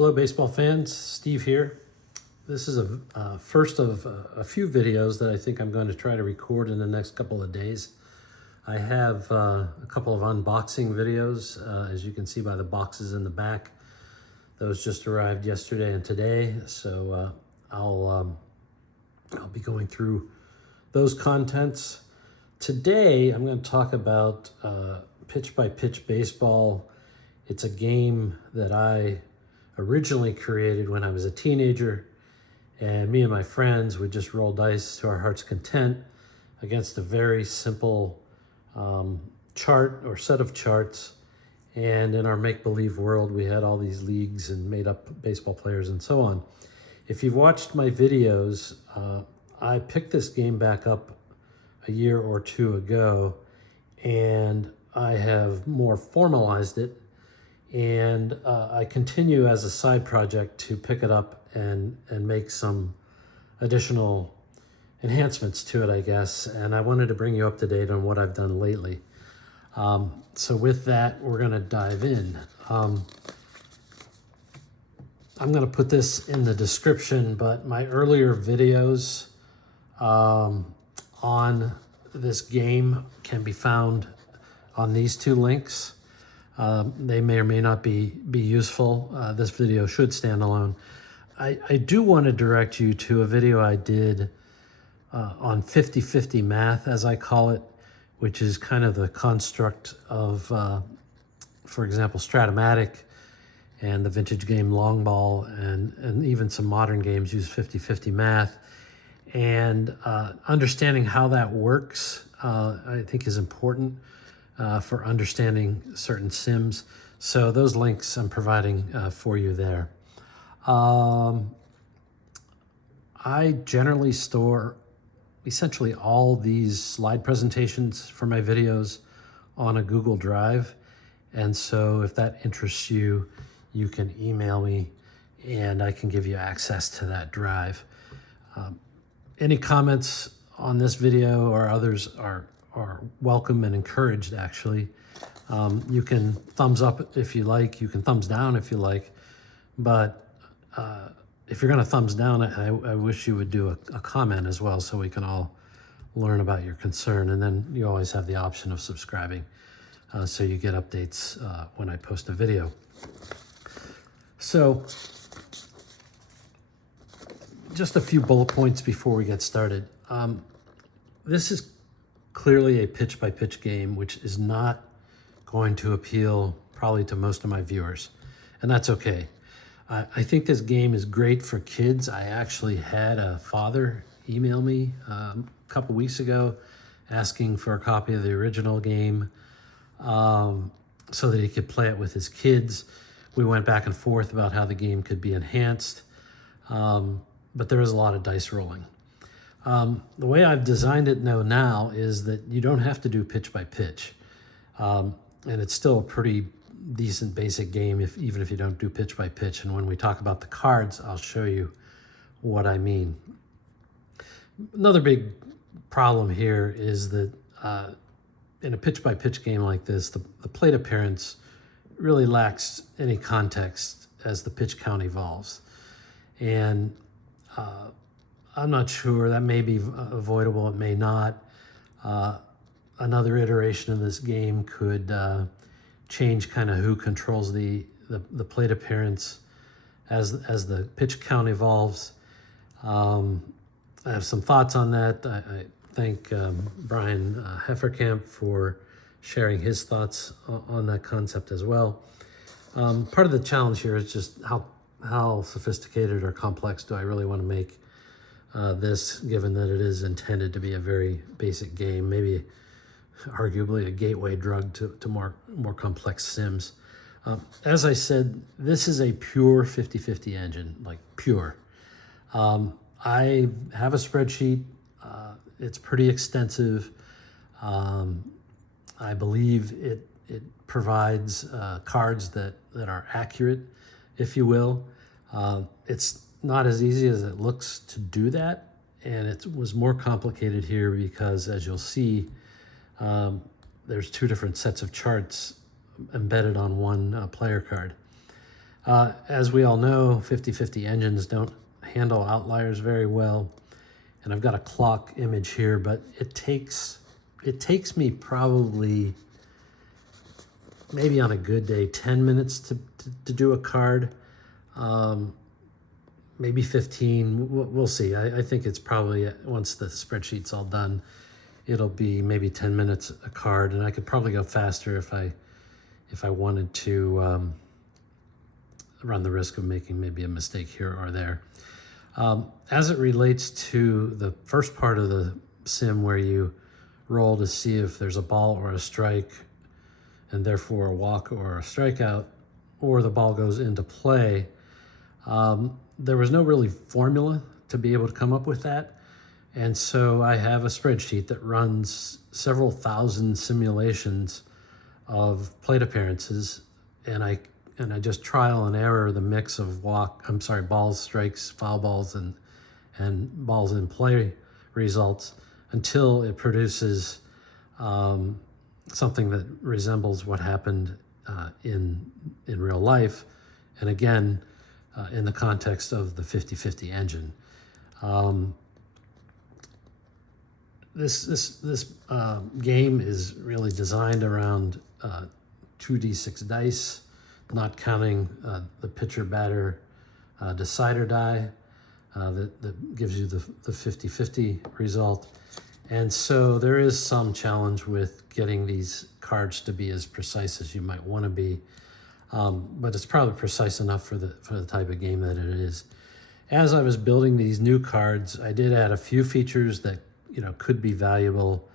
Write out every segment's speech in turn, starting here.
Hello baseball fans, Steve here. This is a first of a few videos that I think I'm going to try to record in the next couple of days. I have a couple of unboxing videos, as you can see by the boxes in the back. Those just arrived yesterday and today, so I'll be going through those contents. Today I'm going to talk about pitch-by-pitch baseball. It's a game that I originally created when I was a teenager, and me and my friends would just roll dice to our heart's content against a very simple chart or set of charts. And in our make-believe world, we had all these leagues and made-up baseball players and so on. If you've watched my videos, I picked this game back up a year or two ago, and I have more formalized it. And I continue as a side project to pick it up and make some additional enhancements to it, I guess. And I wanted to bring you up to date on what I've done lately. So with that, we're going to dive in. I'm going to put this in the description, but my earlier videos on this game can be found on these two links. They may or may not be useful. This video should stand alone. I do want to direct you to a video I did on 50-50 math, as I call it, which is kind of the construct of, for example, stratomatic and the vintage game long ball, and even some modern games use 50-50 math. And understanding how that works, I think, is important for understanding certain sims. So those links I'm providing for you there. I generally store essentially all these slide presentations for my videos on a Google Drive. And so if that interests you, you can email me and I can give you access to that drive. Any comments on this video or others are welcome and encouraged, actually. You can thumbs up if you like, you can thumbs down if you like, but if you're going to thumbs down, I wish you would do a comment as well, so we can all learn about your concern. And then you always have the option of subscribing, so you get updates when I post a video. So just a few bullet points before we get started. This is clearly a pitch-by-pitch game, which is not going to appeal probably to most of my viewers, and that's okay. I think this game is great for kids. I actually had a father email me a couple weeks ago asking for a copy of the original game so that he could play it with his kids. We went back and forth about how the game could be enhanced, but there is a lot of dice rolling. The way I've designed it now is that you don't have to do pitch by pitch. And it's still a pretty decent basic game even if you don't do pitch by pitch. And when we talk about the cards, I'll show you what I mean. Another big problem here is that in a pitch by pitch game like this, the plate appearance really lacks any context as the pitch count evolves. And I'm not sure, that may be avoidable, it may not. Another iteration of this game could change kind of who controls the plate appearance as the pitch count evolves. I have some thoughts on that. I thank Brian Hefferkamp for sharing his thoughts on that concept as well. Part of the challenge here is just how sophisticated or complex do I really want to make this, given that it is intended to be a very basic game, maybe arguably a gateway drug to more complex sims. As I said, this is a pure 50-50 engine, like pure. I have a spreadsheet. It's pretty extensive. I believe it provides cards that are accurate, if you will. It's not as easy as it looks to do that, and it was more complicated here because, as you'll see, there's two different sets of charts embedded on one player card. As we all know, 50/50 engines don't handle outliers very well. And I've got a clock image here, but it takes me probably, maybe on a good day, 10 minutes to do a card. Maybe 15, we'll see. I think it's probably, once the spreadsheet's all done, it'll be maybe 10 minutes a card, and I could probably go faster if I wanted to run the risk of making maybe a mistake here or there. As it relates to the first part of the sim where you roll to see if there's a ball or a strike, and therefore a walk or a strikeout, or the ball goes into play, there was no really formula to be able to come up with that. And so I have a spreadsheet that runs several thousand simulations of plate appearances, and I just trial and error the mix of balls, strikes, foul balls, and balls in play results until it produces something that resembles what happened in real life, and again, in the context of the 50/50 engine. This game is really designed around 2d6 dice, not counting the pitcher-batter decider die that gives you the 50/50 result. And so there is some challenge with getting these cards to be as precise as you might want to be. But it's probably precise enough for the type of game that it is. As I was building these new cards, I did add a few features that could be valuable.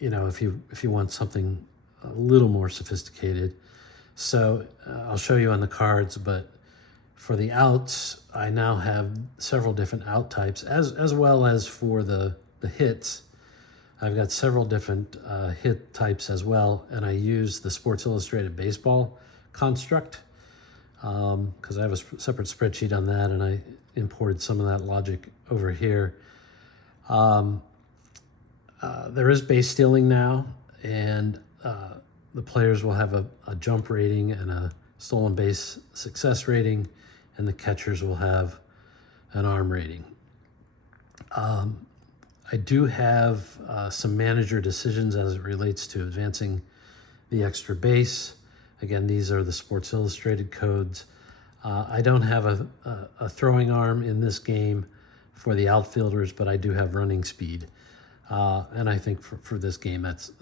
If you want something a little more sophisticated. So I'll show you on the cards, but for the outs, I now have several different out types, as well as for the hits. I've got several different hit types as well, and I use the Sports Illustrated baseball construct because I have a separate spreadsheet on that, and I imported some of that logic over here. There is base stealing now, and the players will have a jump rating and a stolen base success rating, and the catchers will have an arm rating. I do have some manager decisions as it relates to advancing the extra base. Again, these are the Sports Illustrated codes. I don't have a throwing arm in this game for the outfielders, but I do have running speed. And I think for this game, that's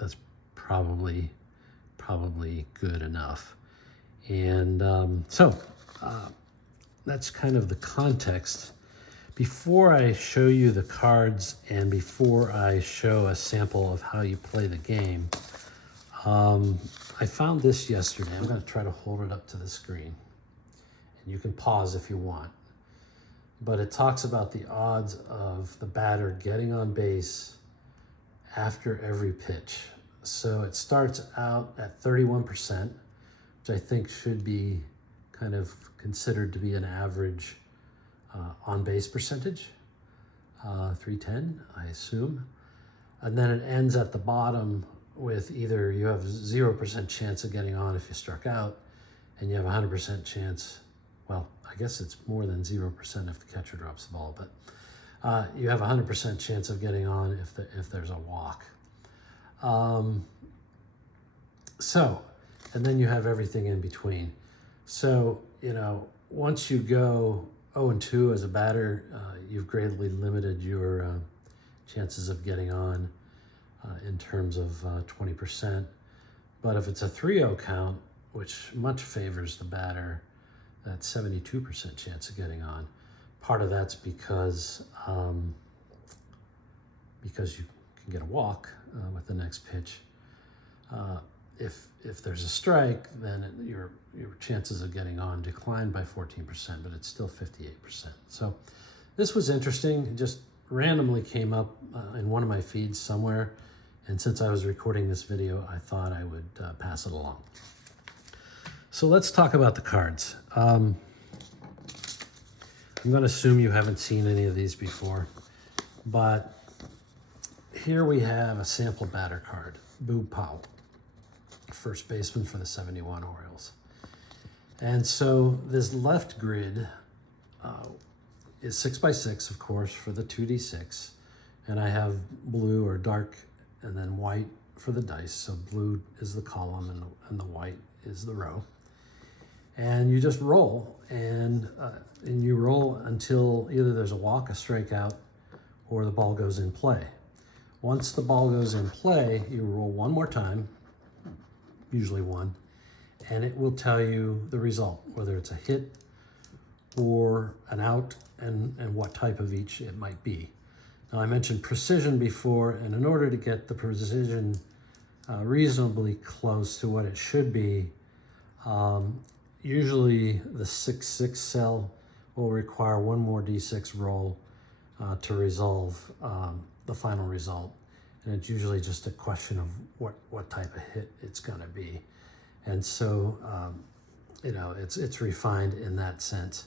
probably good enough. And so that's kind of the context. Before I show you the cards and before I show a sample of how you play the game, I found this yesterday. I'm going to try to hold it up to the screen. And you can pause if you want. But it talks about the odds of the batter getting on base after every pitch. So it starts out at 31%, which I think should be kind of considered to be an average on-base percentage, 310, I assume. And then it ends at the bottom with either you have 0% chance of getting on if you struck out, and you have 100% chance, well, I guess it's more than 0% if the catcher drops the ball, but you have 100% chance of getting on if there's a walk. And then you have everything in between. So, once you go 0-2 as a batter, you've greatly limited your chances of getting on in terms of 20%. But if it's a 3-0 count, which much favors the batter, that's 72% chance of getting on. Part of that's because you can get a walk with the next pitch. If there's a strike, then your chances of getting on decline by 14%, but it's still 58%. So this was interesting. It just randomly came up in one of my feeds somewhere, and since I was recording this video, I thought I would pass it along. So let's talk about the cards. I'm going to assume you haven't seen any of these before, but here we have a sample batter card, Boog Powell, first baseman for the 71 Orioles. And so this left grid is 6x6, of course, for the 2d6. And I have blue or dark and then white for the dice. So blue is the column and the white is the row. And you just roll, and you roll until either there's a walk, a strikeout, or the ball goes in play. Once the ball goes in play, you roll one more time, usually one, and it will tell you the result, whether it's a hit or an out, and what type of each it might be. Now, I mentioned precision before, and in order to get the precision reasonably close to what it should be, usually the 6-6 cell will require one more d6 roll to resolve the final result. And it's usually just a question of what type of hit it's going to be. And so, it's refined in that sense.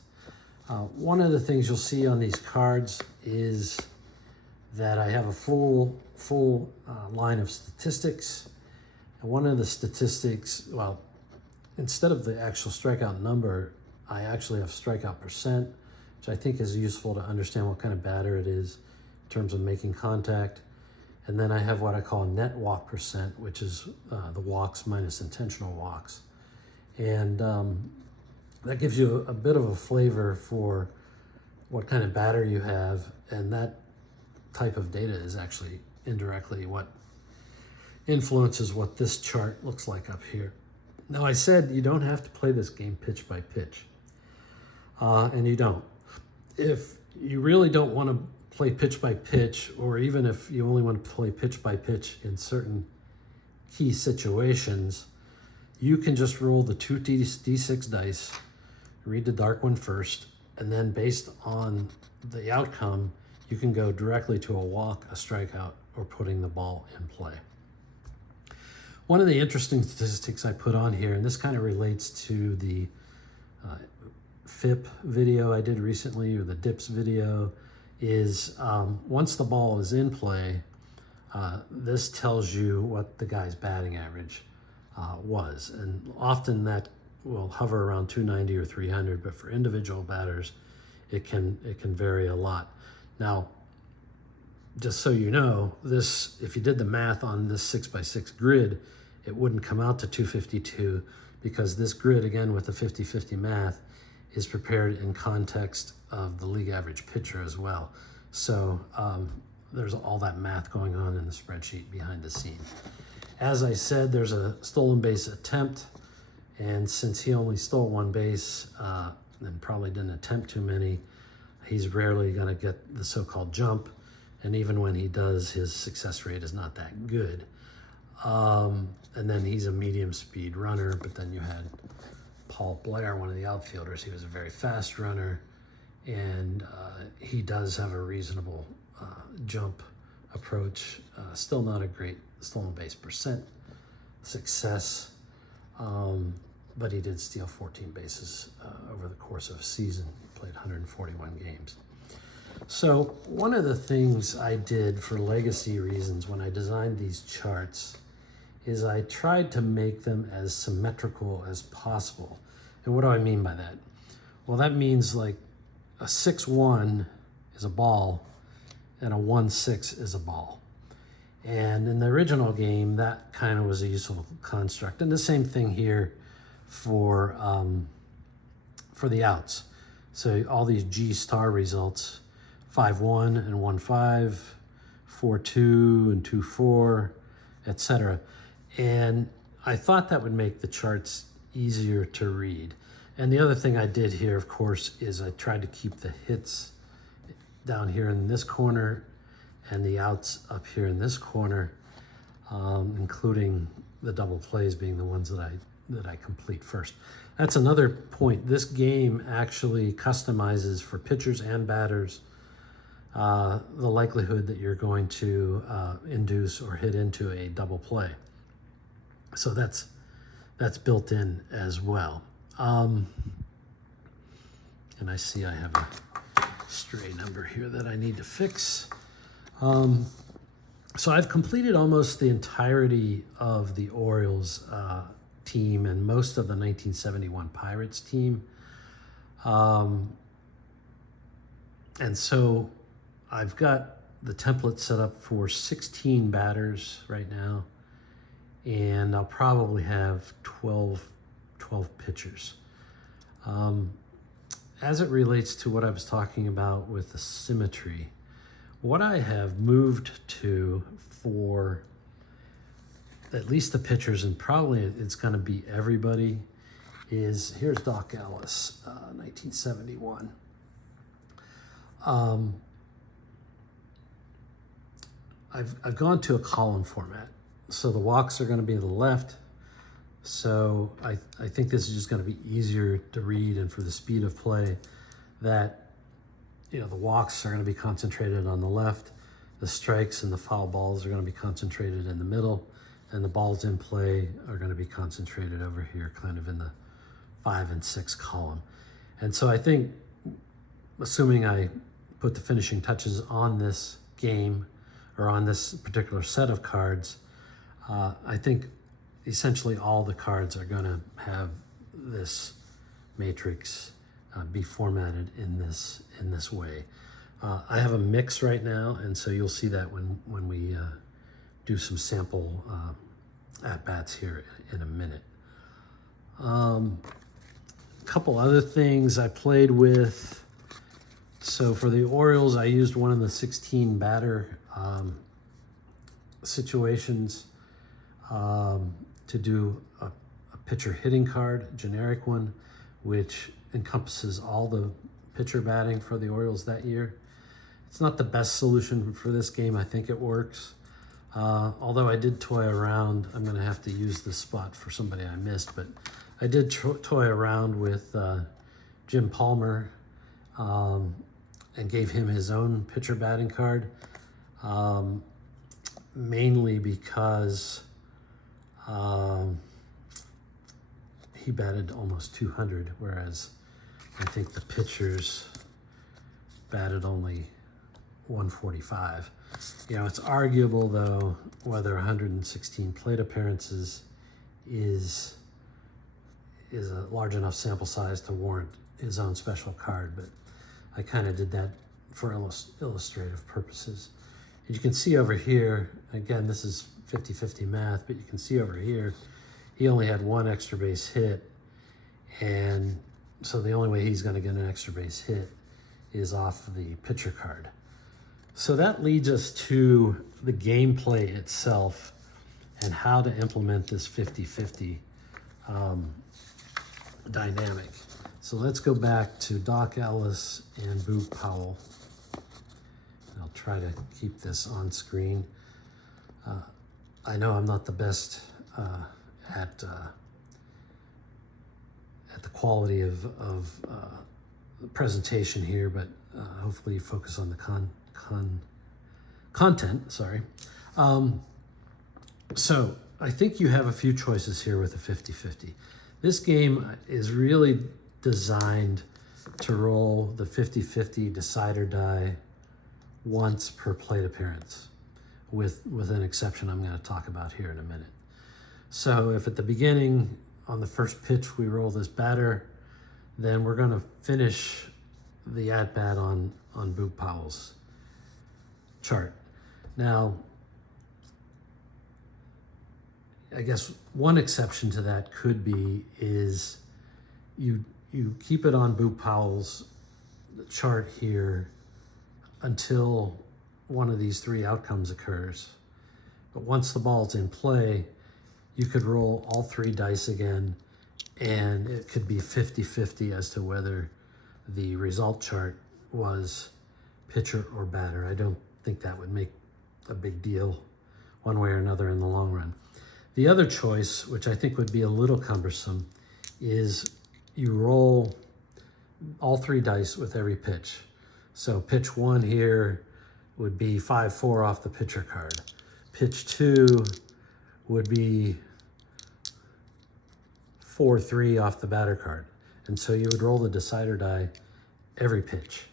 One of the things you'll see on these cards is that I have a full line of statistics. And one of the statistics, well, instead of the actual strikeout number, I actually have strikeout percent, which I think is useful to understand what kind of batter it is in terms of making contact. And then I have what I call net walk percent, which is the walks minus intentional walks. And that gives you a bit of a flavor for what kind of batter you have. And that type of data is actually indirectly what influences what this chart looks like up here. Now, I said you don't have to play this game pitch by pitch, and you don't. If you really don't want to play pitch by pitch, or even if you only want to play pitch by pitch in certain key situations, you can just roll the two d6 dice, read the dark one first, and then based on the outcome, you can go directly to a walk, a strikeout, or putting the ball in play. One of the interesting statistics I put on here, and this kind of relates to the FIP video I did recently, or the DIPS video, is once the ball is in play, this tells you what the guy's batting average was. And often that will hover around 290 or 300, but for individual batters, it can vary a lot. Now, just so you know, this, if you did the math on this 6x6 grid, it wouldn't come out to 252, because this grid, again, with the 50-50 math, is prepared in context of the league average pitcher as well. So there's all that math going on in the spreadsheet behind the scene. As I said, there's a stolen base attempt, and since he only stole one base and probably didn't attempt too many, he's rarely going to get the so-called jump, and even when he does, his success rate is not that good. And then he's a medium speed runner, but then you had Paul Blair, one of the outfielders. He was a very fast runner, and he does have a reasonable jump approach. Still not a great stolen base percent success, but he did steal 14 bases over the course of a season. He played 141 games. So one of the things I did for legacy reasons when I designed these charts is I tried to make them as symmetrical as possible. And what do I mean by that? Well, that means like a 6-1 is a ball and a 1-6 is a ball. And in the original game, that kind of was a useful construct. And the same thing here for the outs. So all these G star results, 5-1 and 1-5, 4-2 and 2-4, etc. And I thought that would make the charts easier to read. And the other thing I did here, of course, is I tried to keep the hits down here in this corner and the outs up here in this corner, including the double plays being the ones that I complete first. That's another point. This game actually customizes for pitchers and batters the likelihood that you're going to induce or hit into a double play. So that's built in as well. And I see I have a stray number here that I need to fix. So I've completed almost the entirety of the Orioles team and most of the 1971 Pirates team. And so I've got the template set up for 16 batters right now, and I'll probably have 12 pitchers. As it relates to what I was talking about with the symmetry, what I have moved to for at least the pitchers, and probably it's going to be everybody, is here's Doc Ellis, 1971. I've gone to a column format, so the walks are going to be to the left. So I think this is just going to be easier to read, and for the speed of play, that the walks are going to be concentrated on the left, the strikes and the foul balls are going to be concentrated in the middle, and the balls in play are going to be concentrated over here, kind of in the 5 and 6 column. And so I think, assuming I put the finishing touches on this game or on this particular set of cards, I think essentially all the cards are going to have this matrix be formatted in this way. I have a mix right now, and so you'll see that when we do some sample at-bats here in a minute. A couple other things I played with. So for the Orioles, I used one of the 16 batter situations to do a pitcher hitting card, a generic one, which encompasses all the pitcher batting for the Orioles that year. It's not the best solution for this game. I think it works. Although I did toy around, I'm going to have to use this spot for somebody I missed, but I did toy around with Jim Palmer and gave him his own pitcher batting card, mainly because he batted almost 200, whereas I think the pitchers batted only 145. It's arguable, though, whether 116 plate appearances is a large enough sample size to warrant his own special card, but I kind of did that for illustrative purposes. And you can see over here, again, this is 50-50 math, but you can see over here, he only had one extra base hit, and so the only way he's going to get an extra base hit is off the pitcher card. So that leads us to the gameplay itself and how to implement this 50-50 dynamic. So let's go back to Doc Ellis and Boog Powell. I'll try to keep this on screen. I know I'm not the best at the quality of the presentation here, but hopefully you focus on the content. Sorry. So I think you have a few choices here with the 50-50. This game is really designed to roll the 50-50 decider die once per plate appearance, with an exception I'm going to talk about here in a minute. So if at the beginning, on the first pitch, we roll this batter, then we're going to finish the at-bat on Boog Powell's chart. Now, I guess one exception to that could be is you keep it on Boog Powell's chart here until one of these three outcomes occurs. But once the ball's in play, you could roll all three dice again, and it could be 50-50 as to whether the result chart was pitcher or batter. I don't think that would make a big deal one way or another in the long run. The other choice, which I think would be a little cumbersome, is you roll all three dice with every pitch. So pitch 1 here would be 5-4 off the pitcher card. Pitch 2 would be 4-3 off the batter card. And so you would roll the decider die every pitch.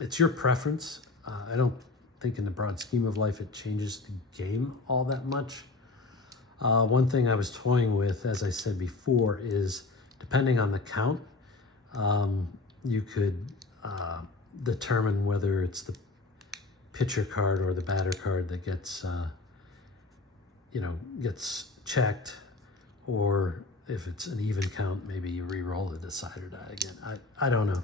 It's your preference. I don't think in the broad scheme of life it changes the game all that much. One thing I was toying with, as I said before, is depending on the count, you could determine whether it's the pitcher card or the batter card that gets, gets checked, or if it's an even count, maybe you re-roll the decider die again. I don't know.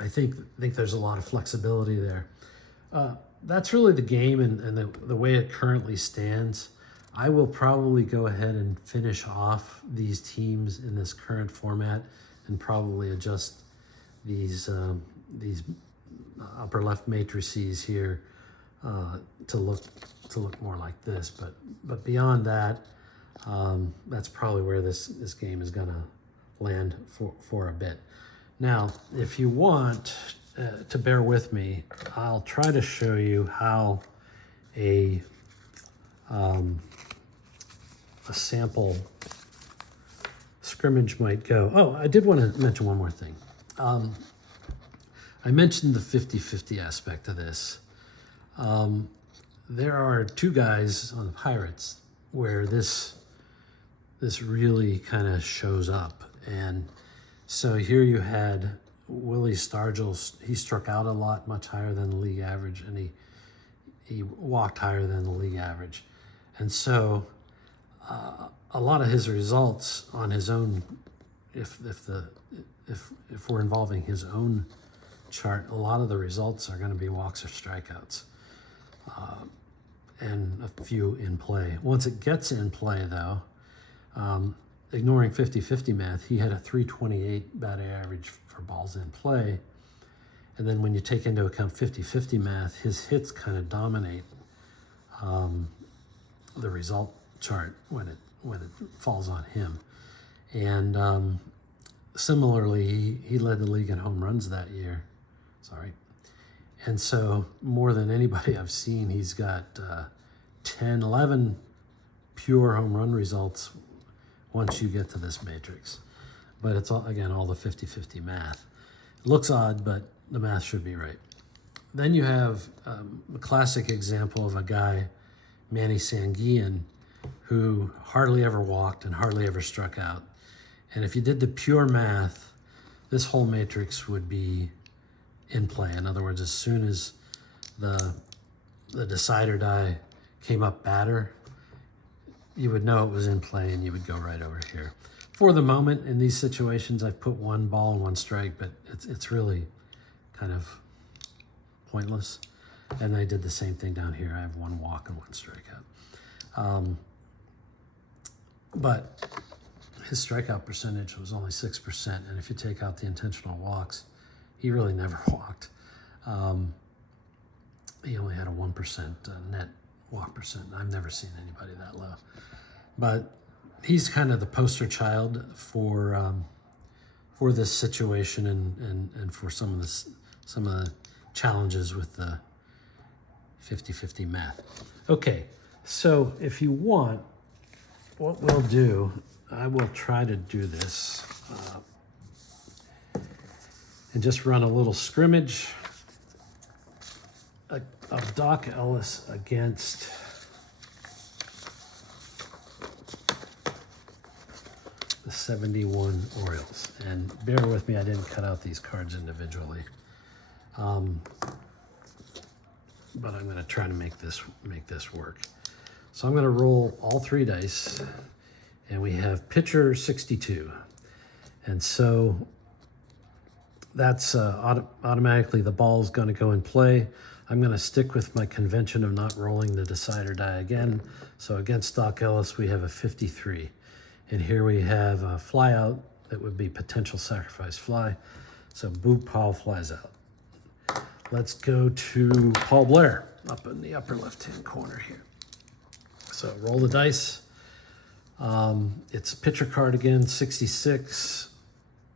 I think there's a lot of flexibility there. That's really the game and the way it currently stands. I will probably go ahead and finish off these teams in this current format and probably adjust these upper left matrices here to look more like this. But beyond that, that's probably where this game is gonna land for a bit. Now, if you want to bear with me, I'll try to show you how a sample scrimmage might go. Oh, I did want to mention one more thing. I mentioned the 50-50 aspect of this. There are two guys on the Pirates where this really kind of shows up. And so here you had Willie Stargell. He struck out a lot, much higher than the league average, and he walked higher than the league average. And so a lot of his results on his own, if we're involving his own chart, a lot of the results are going to be walks or strikeouts, and a few in play. Once it gets in play, though, ignoring 50-50 math, he had a 328 batting average for balls in play. And then when you take into account 50-50 math, his hits kind of dominate the result chart when it falls on him. And similarly, he led the league in home runs that year. And so more than anybody I've seen, he's got 10, 11 pure home run results once you get to this matrix. But it's all, again, all the 50-50 math. It looks odd, but the math should be right. Then you have a classic example of a guy, Manny Sanguillen, who hardly ever walked and hardly ever struck out. And if you did the pure math, this whole matrix would be in play. In other words, as soon as the decider die came up batter, you would know it was in play and you would go right over here. For the moment, in these situations, I've put one ball and one strike, but it's really kind of pointless. And I did the same thing down here. I have one walk and one strikeout. But his strikeout percentage was only 6%. And if you take out the intentional walks, he really never walked. He only had a 1% net walk percent. I've never seen anybody that low. But he's kind of the poster child for this situation and for some of the challenges with the 50-50 math. Okay, so if you want, what we'll do, I will try to do this and just run a little scrimmage of Doc Ellis against the 71 Orioles. And bear with me, I didn't cut out these cards individually. But I'm going to try to make this work. So I'm going to roll all three dice, and we have pitcher 62. And so that's automatically the ball's going to go in play. I'm going to stick with my convention of not rolling the decider die again. So against Doc Ellis, we have a 53. And here we have a fly out that would be potential sacrifice fly. So Boog Powell flies out. Let's go to Paul Blair up in the upper left-hand corner here. So roll the dice. It's pitcher card again, 66.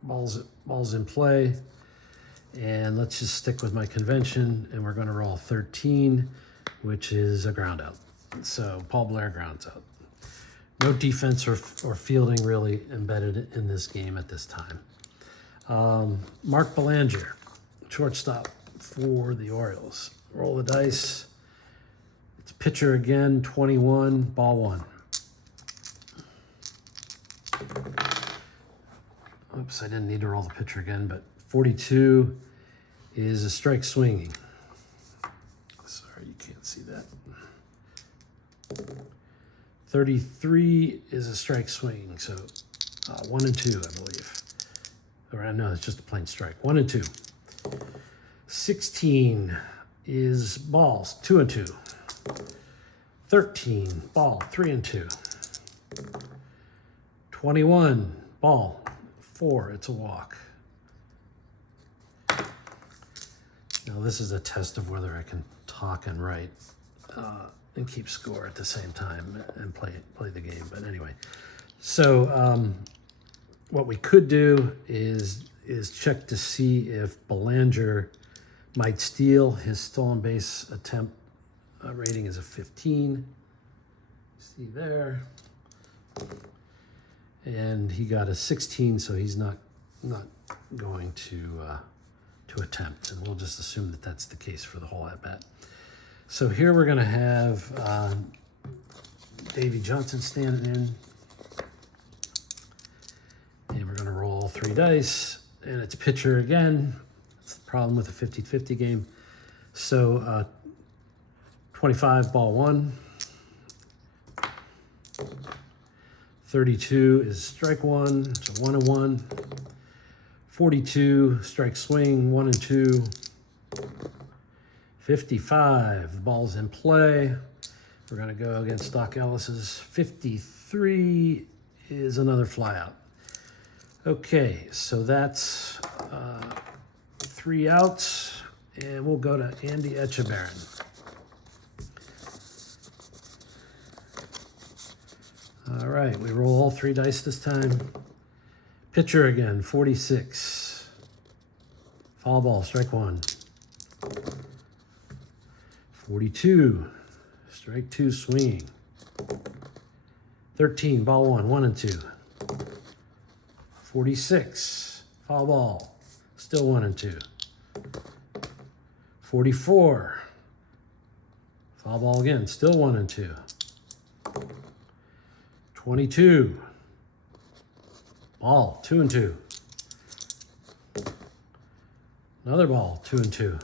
Balls in play. And let's just stick with my convention, and we're going to roll 13, which is a ground out. So Paul Blair grounds out. No defense or fielding really embedded in this game at this time. Mark Belanger, shortstop for the Orioles. Roll the dice. It's Pitcher again, 21, ball 1. Oops, I didn't need to roll the pitcher again, but 42 is a strike swinging. Sorry, you can't see that. 33 is a strike swinging, so 1 and 2, I believe. Or no, it's just a plain strike. 1 and 2. 16 is balls, 2 and 2. 13, ball, 3 and 2. 21, ball, 4, it's a walk. Now this is a test of whether I can talk and write and keep score at the same time and play the game. But anyway, so what we could do is check to see if Belanger might steal. His stolen base attempt rating is a 15. See there. And he got a 16, so he's not going to attempt, and we'll just assume that that's the case for the whole at bat. So here we're going to have Davey Johnson standing in, and we're going to roll all 3 dice, and it's pitcher again. That's the problem with a 50-50 game. So 25, ball 1. 32 is strike 1, so 1 and 1. 42, strike swing, 1 and 2. 55, the ball's in play. We're going to go against Doc Ellis's. 53 is another flyout. Okay, so that's 3 outs, and we'll go to Andy Etchebarren. All right, we roll all 3 dice this time. Pitcher again, 46. Foul ball, strike 1. 42, strike 2, swinging. 13, ball 1, 1 and 2. 46, foul ball, still 1 and 2. 44, foul ball again, still 1 and 2. 22, ball, 2 and 2. Another ball, 2 and 2.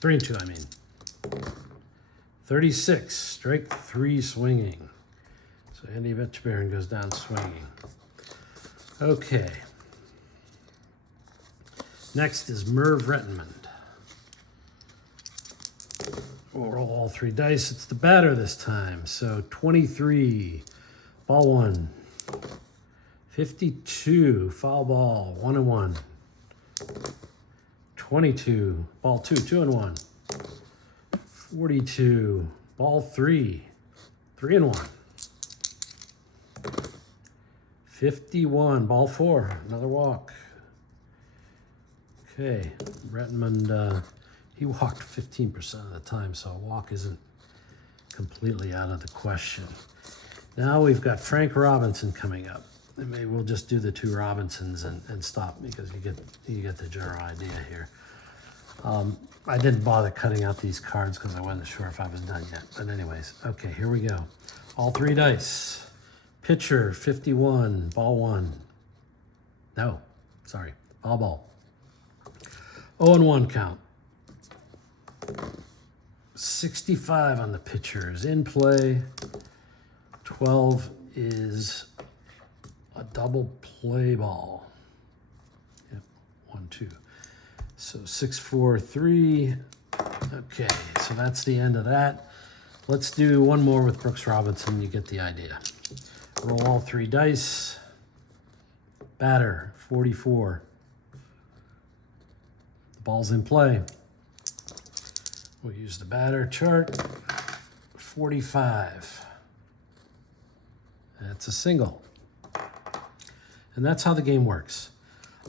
3 and 2, I mean. 36, strike 3, swinging. So Andy Etchebarren goes down swinging. Okay. Next is Merv Rettenmund. We'll roll all 3 dice. It's the batter this time. So 23, ball 1. 52, foul ball, 1 and 1. 22, ball 2, 2 and 1. 42, ball 3, 3 and 1. 51, ball 4, another walk. Okay, Rettenmund, he walked 15% of the time, so a walk isn't completely out of the question. Now we've got Frank Robinson coming up. And maybe we'll just do the 2 Robinsons and stop, because you get the general idea here. I didn't bother cutting out these cards because I wasn't sure if I was done yet. But anyways, okay, here we go. All 3 dice. Pitcher, 51, ball 1. No, sorry, foul ball. 0 and 1 count. 65 on the pitchers. In play. 12 is a double play ball. Yep, 1, 2. So 6, 4, 3. Okay, so that's the end of that. Let's do one more with Brooks Robinson. You get the idea. Roll all 3 dice. Batter, 44. The ball's in play. We'll use the batter chart. 45. That's a single. And that's how the game works.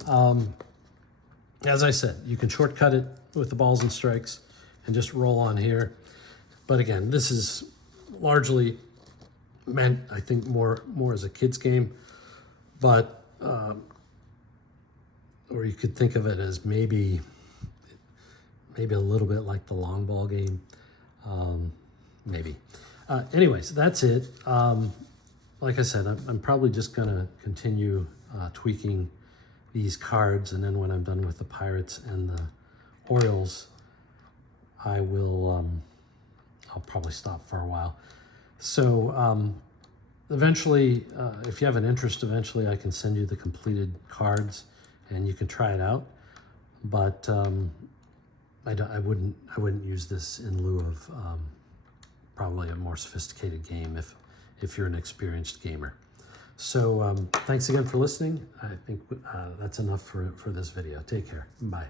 As I said, you can shortcut it with the balls and strikes and just roll on here. But again, this is largely meant, I think, more as a kid's game. But, or you could think of it as maybe a little bit like the long ball game. Maybe. Anyways, that's it. Like I said, I'm probably just going to continue tweaking these cards, and then when I'm done with the Pirates and the Orioles, I will, I'll probably stop for a while. So eventually, if you have an interest, eventually I can send you the completed cards and you can try it out. But I wouldn't use this in lieu of probably a more sophisticated game if you're an experienced gamer. So thanks again for listening. I think that's enough for this video. Take care. Bye.